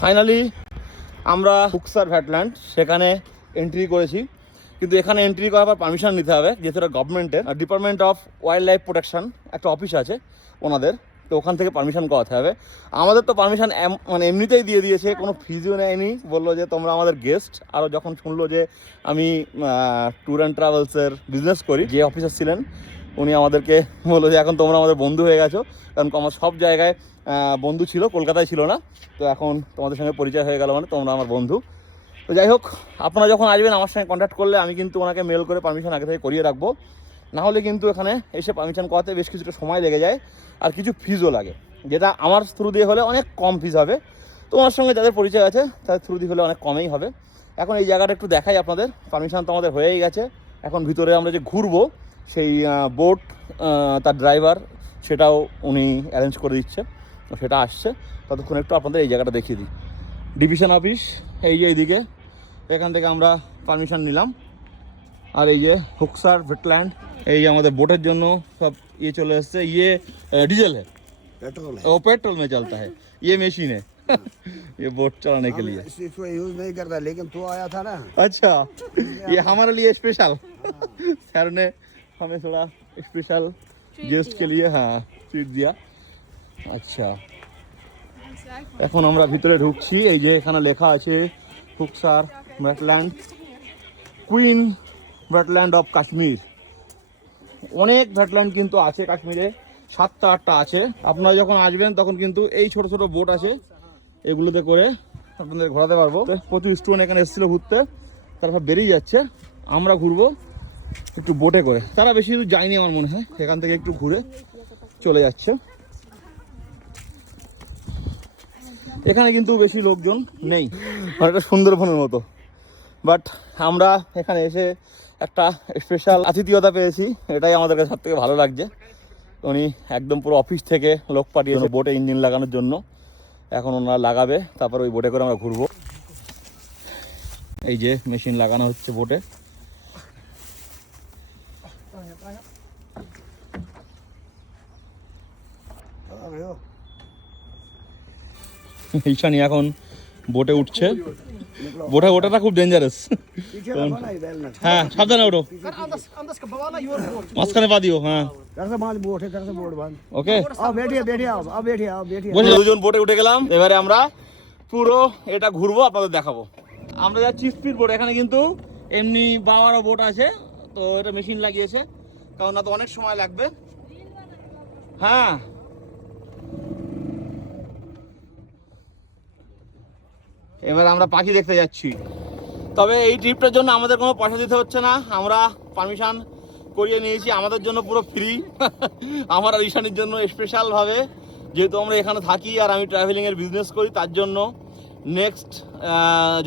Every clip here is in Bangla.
ফাইনালি আমরা হুকসার ভ্যাটল্যান্ড সেখানে এন্ট্রি করেছি। কিন্তু এখানে এন্ট্রি করার পর পারমিশন নিতে হবে, যেহেতু এটা গভর্নমেন্টের department of wild life protection একটা অফিস আছে ওনাদের। তো ওখান থেকে পারমিশন করাতে হবে। আমাদের তো পারমিশন মানে এমনিতেই দিয়ে দিয়েছে, কোনো ফিজও নেয়নি। বলল যে তোমরা আমাদের গেস্ট আরও যখন শুনলো যে আমি ট্যুর অ্যান্ড ট্রাভেলসের বিজনেস করি, যে অফিসার ছিলেন, উনি আমাদেরকে বলল যে এখন তোমরা আমাদের বন্ধু হয়ে গেছো, কারণ আমার সব জায়গায় বন্ধু ছিল, কলকাতায় ছিল না। তো এখন তোমাদের সঙ্গে পরিচয় হয়ে গেল মানে তোমরা আমার বন্ধু। তো যাই হোক, আপনারা যখন আসবেন আমার সঙ্গে কন্ট্যাক্ট করলে আমি কিন্তু ওনাকে মেল করে পারমিশন আগে থেকে করিয়ে রাখব। না হলে কিন্তু এখানে এসে পারমিশন করাতে বেশ কিছুটা সময় লেগে যায় আর কিছু ফিজও লাগে, যেটা আমার থ্রু দিয়ে হলে অনেক কম ফিজ হবে। তো ওনার সঙ্গে যাদের পরিচয় আছে, তাদের থ্রু দিয়ে হলে অনেক কমেই হবে। এখন এই জায়গাটা একটু দেখাই আপনাদের পারমিশন তো আমাদের হয়েই গেছে। এখন ভিতরে আমরা যে ঘুরবো, সেই বোট তার ড্রাইভার সেটাও উনি অ্যারেঞ্জ করে দিচ্ছে। সেটা আসছে ততক্ষণ একটু আপনাদের এই জায়গাটা দেখিয়ে দিই ডিভিশন অফিস এই যে এইদিকে এখান থেকে আমরা পারমিশন নিলাম আর এই যে হুকসার ভেটল্যান্ড এই যে আমাদের বোটের জন্য সব ইয়ে চলে এসছে ইয়ে ডিজেল है पेट्रोल है वो पेट्रोल में चलता है ये मशीन है ये बोट चलाने के हम लिए इस- इसको यूज नहीं करता लेकिन तू आया था ना अच्छा ये हमारे लिए स्पेशल सर ने हमें थोड़ा स्पेशल गेस्ट के लिए हाँ ट्रीट दिया আচ্ছা। এখন আমরা ভিতরে ঢুকছি, এই যে এখানে লেখা আছে Hokersar wetland queen wetland of Kashmir অনেক ভেটল্যান্ড কিন্তু আছে কাশ্মীরে, সাতটা, আটটা আছে। আপনারা যখন আসবেন, তখন কিন্তু এই ছোট ছোট বোট আছে, এগুলোতে করে আপনাদের ঘোরাতে পারব। প্রচুর স্টুডেন্ট এখানে এসেছিল ঘুরতে তারপর বেরিয়ে যাচ্ছে, আমরা ঘুরবো একটু বোটে করে। তারা বেশি দূর যায়নি আমার মনে হয়, এখান থেকে একটু ঘুরে চলে যাচ্ছে। এখানে কিন্তু বেশি লোকজন নেই। অনেকটা সুন্দরবনের মতো। বাট আমরা এখানে এসে একটা স্পেশাল আতিথিয়তা পেয়েছি। এটাই আমাদের কাছে থেকে ভালো লাগছে। উনি একদম পুরো অফিস থেকে লোক পাঠিয়েছে বোটে ইঞ্জিন লাগানোর জন্য। এখন ওনারা লাগাবে, তারপর ওই বোটে করে আমরা ঘুরবো। এই যে মেশিন লাগানো হচ্ছে বোটে ঈশানি এখন বোটে উঠছে। বোটে ওঠাটা খুব ডেঞ্জারাস হ্যাঁ সাবধানে ওঠো। মাঝখানে পা দিও হ্যাঁ। ওকে দুজন বোটে উঠে গেলাম। এবারে আমরা পুরো এটা ঘুরবো আপনাদের দেখাবো। আমরা যাচ্ছি স্পিড বোট এখানে কিন্তু এমনি বাবারও বোট আছে। তো এটা মেশিন লাগিয়েছে। কারণ না তো অনেক সময় লাগবে। হ্যাঁ। এবার আমরা পাখি দেখতে যাচ্ছি। তবে এই ট্রিপটার জন্য আমাদের কোনো পয়সা দিতে হচ্ছে না। আমরা পারমিশন করিয়ে নিয়েছি, আমাদের জন্য পুরো ফ্রি আমার আর ঈশানির জন্য স্পেশালভাবে যেহেতু আমরা এখানে থাকি আর আমি ট্রাভেলিংয়ের বিজনেস করি, তার জন্য নেক্সট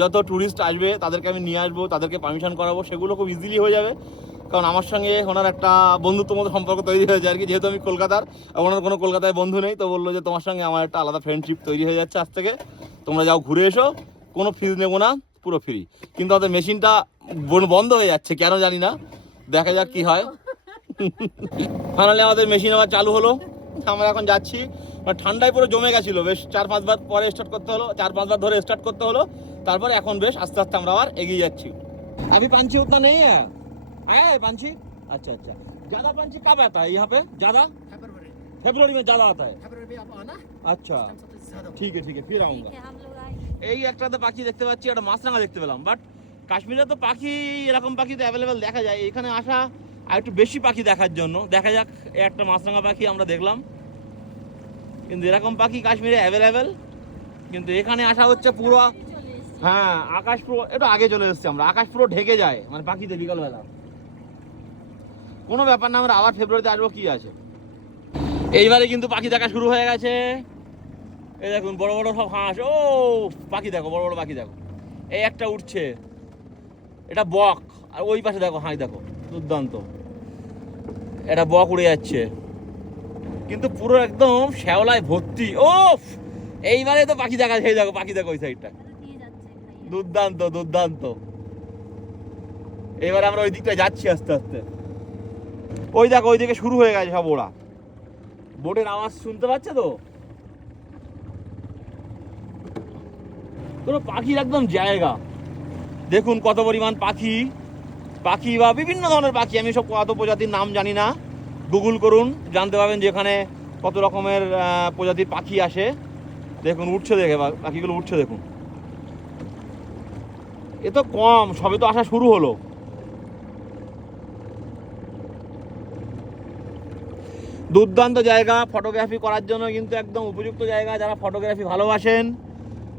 যত ট্যুরিস্ট আসবে, তাদেরকে আমি নিয়ে আসব, তাদেরকে পারমিশন করাবো, সেগুলো খুব ইজিলি হয়ে যাবে। কারণ আমার সঙ্গে ওনার একটা বন্ধুত্ব মতো সম্পর্ক তৈরি হয়েছে আর কি, যেহেতু আমি কলকাতার। ওনার কোনো কলকাতায় বন্ধু নেই, তো বলল যে তোমার সঙ্গে আমার একটা আলাদা ফ্রেন্ডশিপ তৈরি হয়ে যাচ্ছে আজ থেকে। তোমরা যাও ঘুরে এসো, কোনো ফিজ নেব না, পুরো ফ্রি কিন্তু আমাদের মেশিনটা বন্ধ হয়ে যাচ্ছে, কেন জানি না। দেখা যাক কি হয়। ফাইনালি আমাদের মেশিন আবার চালু হলো। আমরা এখন যাচ্ছি। মানে ঠান্ডায় পুরো জমে গেছিল, বেশ চার পাঁচবার পরে স্টার্ট করতে হলো, চার পাঁচবার ধরে স্টার্ট করতে হলো। তারপরে এখন বেশ আস্তে আস্তে আমরা আবার এগিয়ে যাচ্ছি। আমি পাঞ্চি উঠতে নেই হ্যাঁ आया है पंछी अच्छा अच्छा ज्यादा पंछी कब आता है यहाँ पे ज्यादा फरवरी फरवरी में ज्यादा आता है फरवरी में आप आना अच्छा टाइम सबसे ज्यादा ठीक है ठीक है फिर आऊंगा हम लोग आए এই একটাতে পাখি দেখতে পাচ্ছি একটা মাছরাঙা দেখতে পেলাম বাট কাশ্মীরে তো পাখি এরকম পাখি তো অ্যাভেলেবেল দেখা যায় এখানে আসা আর একটু বেশি পাখি দেখার জন্য দেখা যাক এই একটা মাছরাঙা পাখি আমরা দেখলাম কিন্তু এরকম পাখি কাশ্মীরে অ্যাভেলেবেল কিন্তু এখানে আসা হচ্ছে পুরো হ্যাঁ আকাশ পুরো একটু আগে চলে এসেছি আমরা আকাশ পুরো ঢেকে যায় মানে পাখিতে বিকালবেলা কোনো ব্যাপার না, আমরা আবার ফেব্রুয়ারিতে আসব, কি আছে? এইবারে কিন্তু পাখি দেখা শুরু হয়ে গেছে। এই দেখুন, বড় বড় সব হাঁস। ও, পাখি দেখো, বড় বড় পাখি দেখো। এই একটা উঠছে। এটা বক। আর ওই পাশে দেখো, হাঁস দেখো, দুর্দান্ত। এটা বক উড়ে যাচ্ছে। কিন্তু পুরো একদম শ্যাওলায় ভর্তি। ও এইবারে তো পাখি দেখা, সেই দেখো, পাখি দেখো ওই সাইডটা। দুর্দান্ত দুর্দান্ত। এবার আমরা ওই দিকটা যাচ্ছি আস্তে আস্তে। ওই দেখো ওই দিকে শুরু হয়ে গেছে সব ওরা। বোটের আওয়াজ শুনতে পাচ্ছে তো? কোনো পাখির একদম জায়গা। দেখুন কত পরিমাণ পাখি। পাখি বা বিভিন্ন ধরনের পাখি, আমি সব কত প্রজাতির নাম জানি না। গুগল করুন, জানতে পারবেন যে এখানে কত রকমের প্রজাতির পাখি আসে। দেখুন, উঠছে দেখে পাখিগুলো উঠছে দেখুন। এ তো কম, সবে তো আসা শুরু হলো। দুর্দান্ত জায়গা ফটোগ্রাফি করার জন্য কিন্তু একদম উপযুক্ত জায়গা যারা ফটোগ্রাফি ভালোবাসেন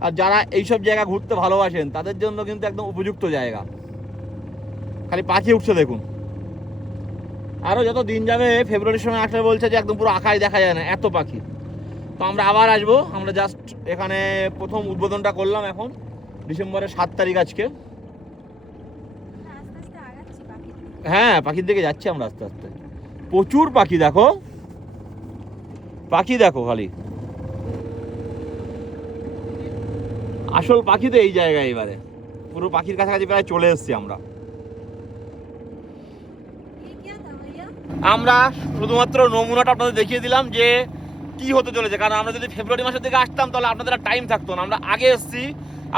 আর যারা এইসব জায়গা ঘুরতে ভালোবাসেন তাদের জন্য কিন্তু একদম উপযুক্ত জায়গা। খালি পাখি উঠছে দেখুন। আরও যত দিন যাবে ফেব্রুয়ারির সময় আসলে বলছে যে একদম পুরো আকাশ দেখা যায় না এত পাখি। তো আমরা আবার আসব আমরা জাস্ট এখানে প্রথম উদ্বোধনটা করলাম এখন ডিসেম্বরের সাত তারিখ আজকে। হ্যাঁ পাখির দিকে যাচ্ছি আমরা আস্তে আস্তে। প্রচুর পাখি দেখো। পাখি দেখো খালি। আসল পাখি তো এই জায়গায় এবারে। পুরো পাখির কাছাকাছি প্রায় চলে এসছি আমরা। আমরা শুধুমাত্র নমুনাটা আপনাদের দেখিয়ে দিলাম যে কি হতে চলেছে। কারণ আমরা যদি ফেব্রুয়ারি মাসের দিকে আসতাম, তাহলে আপনাদের টাইম থাকতো না। আমরা আগে এসছি।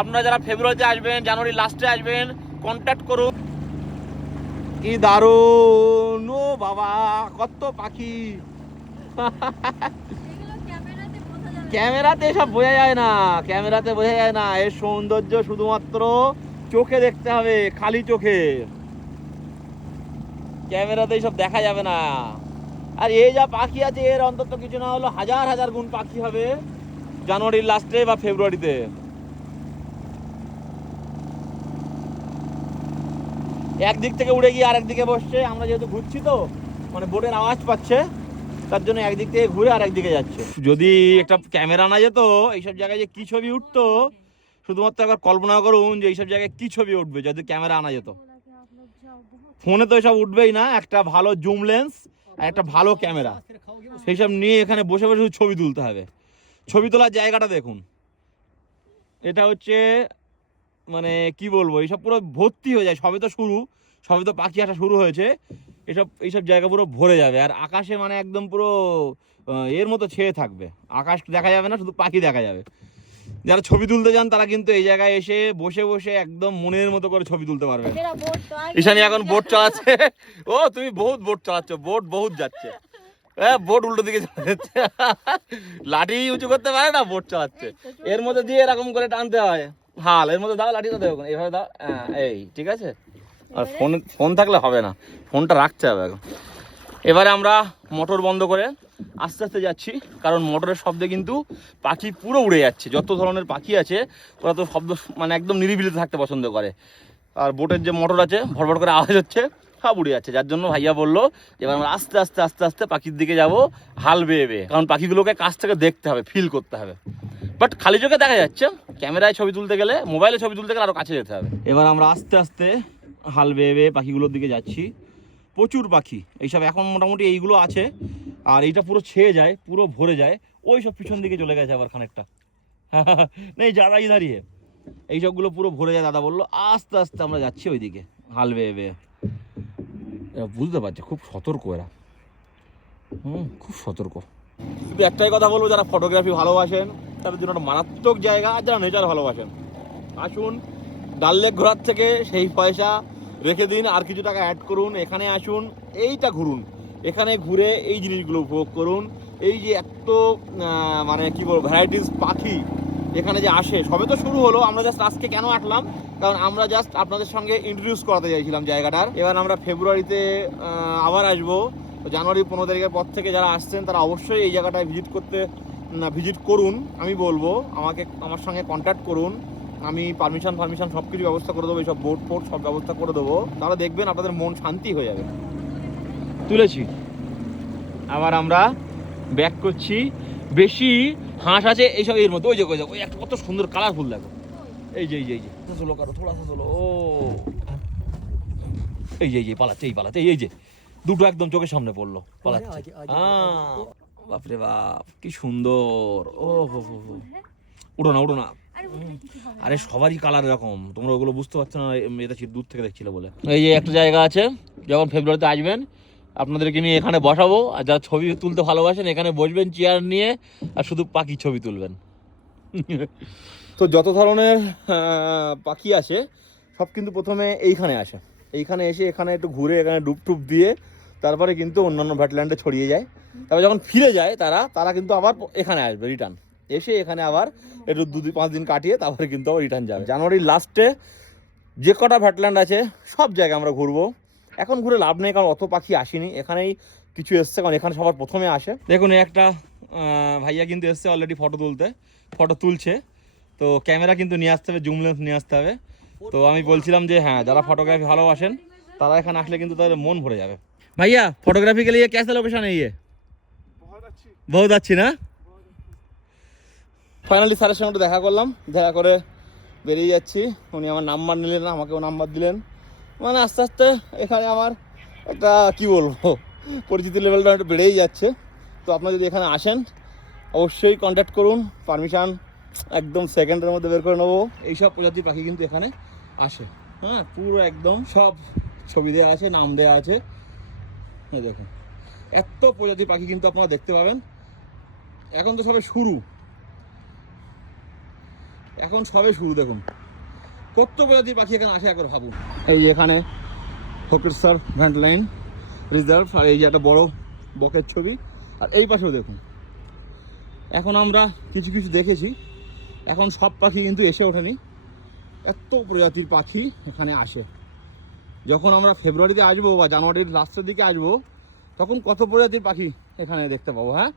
আপনারা যারা ফেব্রুয়ারিতে আসবেন, জানুয়ারি লাস্টে আসবেন কন্ট্যাক্ট করুন। কি দারুণ! ও বাবা, কত পাখি! ক্যামেরাতে এসব বোঝা যায় না, ক্যামেরাতে বোঝা যায় না। এর সৌন্দর্য শুধুমাত্র চোখে দেখতে হবে, খালি চোখে। ক্যামেরাতে এইসব দেখা যাবে না। আর এই যা পাখি আছে, এর অন্তত কিছু না হলো হাজার হাজার গুণ পাখি হবে জানুয়ারির লাস্টে বা ফেব্রুয়ারিতে। একদিক থেকে উড়ে গিয়ে আরেক দিকে বসছে, আমরা যেহেতু ঘুরছি তো মানে বোটের আওয়াজ পাচ্ছে। তার জন্য একদিক থেকে ঘুরে আর একদিকে যাচ্ছে। যদি একটা ক্যামেরা না যেত, এইসব জায়গায় যে কী ছবি উঠতো, শুধুমাত্র একবার কল্পনা করুন যে এইসব জায়গায় কী ছবি উঠবে যদি ক্যামেরা আনা যেত। ফোনে তো এসব উঠবেই না, একটা ভালো জুম লেন্স, আর একটা ভালো ক্যামেরা। সেই সব নিয়ে এখানে বসে বসে ছবি তুলতে হবে। ছবি তোলার জায়গাটা দেখুন। এটা হচ্ছে মানে কি বলব, এইসব পুরো ভর্তি হয়ে যায়। সবে তো শুরু, সবে তো পাখি আসা শুরু হয়েছে। এসব এইসব জায়গা পুরো ভরে যাবে। আর আকাশে মানে একদম পুরো এর মতো ছেয়ে থাকবে। আকাশ দেখা যাবে না শুধু পাখি দেখা যাবে। যারা ছবি তুলতে যান তারা কিন্তু এই জায়গায় এসে বসে বসে একদম মনের মতো করে ছবি তুলতে পারবে। ঈশানি এখন বোট চালাচ্ছে। ও তুমি বহুত বোট চালাচ্ছ বোট বহুত যাচ্ছে। হ্যাঁ বোট উল্টো দিকে যাচ্ছে। লাঠি উঁচু করতে পারে না বোট চালাচ্ছে। এর মধ্যে দিয়ে এরকম করে টানতে হয়। হাল এর মধ্যে দাও লাঠিটা দেবো এইভাবে দাও হ্যাঁ, এই ঠিক আছে? আর ফোন ফোন থাকলে হবে না। ফোনটা রাখতে হবে এখন। এবারে আমরা মোটর বন্ধ করে আস্তে আস্তে যাচ্ছি কারণ মোটরের শব্দে কিন্তু পাখি পুরো উড়ে যাচ্ছে। যত ধরনের পাখি আছে ওরা তো শব্দ মানে একদম নিরিবিলিতে থাকতে পছন্দ করে। আর বোটের যে মোটর আছে ভরভর করে আওয়াজ হচ্ছে সব উড়ে যাচ্ছে। যার জন্য ভাইয়া বলল এবার আমরা আস্তে আস্তে আস্তে আস্তে পাখির দিকে যাব হাল বেয়ে বেয়ে। কারণ পাখিগুলোকে কাছ থেকে দেখতে হবে ফিল করতে হবে। বাট খালি চোখে দেখা যাচ্ছে ক্যামেরায় ছবি তুলতে গেলে মোবাইলে ছবি তুলতে গেলে আরও কাছে যেতে হবে। এবার আমরা আস্তে আস্তে হাল বেয়ে বেয়ে পাখিগুলোর দিকে যাচ্ছি। প্রচুর পাখি। এইসব এখন মোটামুটি এইগুলো আছে। আর এইটা পুরো ছেয়ে যায়, পুরো ভরে যায়। ওই সব পিছন দিকে চলে গেছে আবার খানিকটা। নেই যারাই দাঁড়িয়ে এই সবগুলো পুরো ভরে যায়, দাদা বলল। আস্তে আস্তে আমরা যাচ্ছি ওইদিকে, হাল বেয়ে বেয়ে। বুঝতে পারছে, খুব সতর্ক এরা। হুম, খুব সতর্ক। শুধু একটাই কথা বলব, যারা ফটোগ্রাফি ভালোবাসেন, তাদের জন্য একটা মারাত্মক জায়গা, আর যারা নেচার ভালোবাসেন। আসুন ডাল লেক ঘোরার থেকে সেই পয়সা রেখে দিন, আর কিছু টাকা অ্যাড করুন, এখানে আসুন, এইটা ঘুরুন। এখানে ঘুরে এই জিনিসগুলো উপভোগ করুন। এই যে এত মানে কি বলব ভ্যারাইটিস পাখি এখানে যে আসে, সবে তো শুরু হলো, আমরা জাস্ট আজকে কেন আসলাম কারণ আমরা জাস্ট আপনাদের সঙ্গে ইন্ট্রোডিউস করাতে চাইছিলাম জায়গাটার। এবার আমরা ফেব্রুয়ারিতে আবার আসব। জানুয়ারি পনেরো তারিখের পর থেকে যারা আসছেন, তারা অবশ্যই এই জায়গাটায় ভিজিট করতে ভিজিট করুন, আমি বলব। আমাকে, আমার সঙ্গে কন্ট্যাক্ট করুন। আমি পারমিশন পারমিশন সব কিছু ব্যবস্থা করে দেবো এইসব বোট ফোট সব ব্যবস্থা করে দেবো। তাহলে দেখবেন আপনাদের মন শান্তি হয়ে যাবে। তুলেছি। আবার আমরা ব্যাক করছি। বেশি হাঁস আছে এইসব এর মধ্যে। ওই যে ওই যে, ওই একটা কত সুন্দর কালারফুল দেখো। এই যে এই যে এই যে। চলো কারও থোড়া চলো ও। এই যে এই যে পালাচ্ছে এই পালাচ্ছে এই যে। দুটো একদম চোখের সামনে পড়ল পালাচ্ছে। বাপরে বাপ কি সুন্দর। ও হো হো উঠো না উড়ো না। আরে সবারই কালার এরকম। তোমরা ওগুলো বুঝতে পারছ না এটা ছিল দূর থেকে দেখছিল বলে? এই যে একটা জায়গা আছে যখন ফেব্রুয়ারিতে আসবেন আপনাদেরকে নিয়ে এখানে বসাবো আর যারা ছবি তুলতে ভালোবাসেন এখানে বসবেন চেয়ার নিয়ে আর শুধু পাখি ছবি তুলবেন। তো যত ধরনের পাখি আছে সব কিন্তু প্রথমে এইখানে আসে। এইখানে এসে এখানে একটু ঘুরে এখানে ডুব টুপ দিয়ে তারপরে কিন্তু অন্যান্য ভ্যাটল্যান্ডে ছড়িয়ে যায়। তারপর যখন ফিরে যায় তারা তারা কিন্তু আবার এখানে আসবে রিটার্ন এসে এখানে আবার একটু দু দুই পাঁচ দিন কাটিয়ে তারপরে কিন্তু আবার রিটার্ন যাবে জানুয়ারির লাস্টে যে কটা ভ্যাটল্যান্ড আছে সব জায়গায় আমরা ঘুরবো এখন ঘুরে লাভ নেই কারণ অত পাখি আসেনি এখানেই কিছু এসছে কারণ এখানে সবার প্রথমে আসে দেখুন এই একটা আহ, ভাইয়া কিন্তু এসছে অলরেডি ফটো তুলতে ফটো তুলছে তো ক্যামেরা কিন্তু নিয়ে আসতে হবে জুম লেন্স নিয়ে আসতে হবে তো আমি বলছিলাম যে হ্যাঁ যারা ফটোগ্রাফি ভালোবাসেন তারা এখানে আসলে কিন্তু তাদের মন ভরে যাবে ভাইয়া फोटोग्राफी के लिए कैसा लोकेशन है ये বহুত अच्छी না ফাইনালি স্যারের সঙ্গে দেখা করলাম। দেখা করে বেরিয়ে যাচ্ছি। উনি আমার নাম্বার নিলেন, আমাকেও নাম্বার দিলেন। মানে আস্তে আস্তে এখানে আমার একটা, কি বলব, পরিচিতি লেভেলটা একটু বেড়েই যাচ্ছে। তো আপনারা যদি এখানে আসেন, অবশ্যই কন্ট্যাক্ট করুন। পারমিশন একদম সেকেন্ডের মধ্যে বের করে নেব। এইসব প্রজাতির পাখি কিন্তু এখানে আসে। হ্যাঁ পুরো একদম সব ছবি দেওয়া আছে, নাম দেওয়া আছে। হ্যাঁ দেখুন। এত প্রজাতির পাখি কিন্তু আপনারা দেখতে পাবেন। এখন তো সবে শুরু। এখন সবে শুরু, দেখুন। কত প্রজাতির পাখি এখানে আসে, একবার ভাবুন। এই যে এখানে ফকিরসর ভ্যান্ট লাইন, রিজার্ভ, আর এই যে একটা বড় বকের ছবি। আর এই পাশেও দেখুন। এখন আমরা কিছু কিছু দেখেছি। এখন সব পাখি কিন্তু এসে ওঠেনি। এত প্রজাতির পাখি এখানে আসে। যখন আমরা ফেব্রুয়ারিতে আসব বা জানুয়ারির লাস্টের দিকে আসব, তখন কত প্রজাতির পাখি এখানে দেখতে পাবো হ্যাঁ?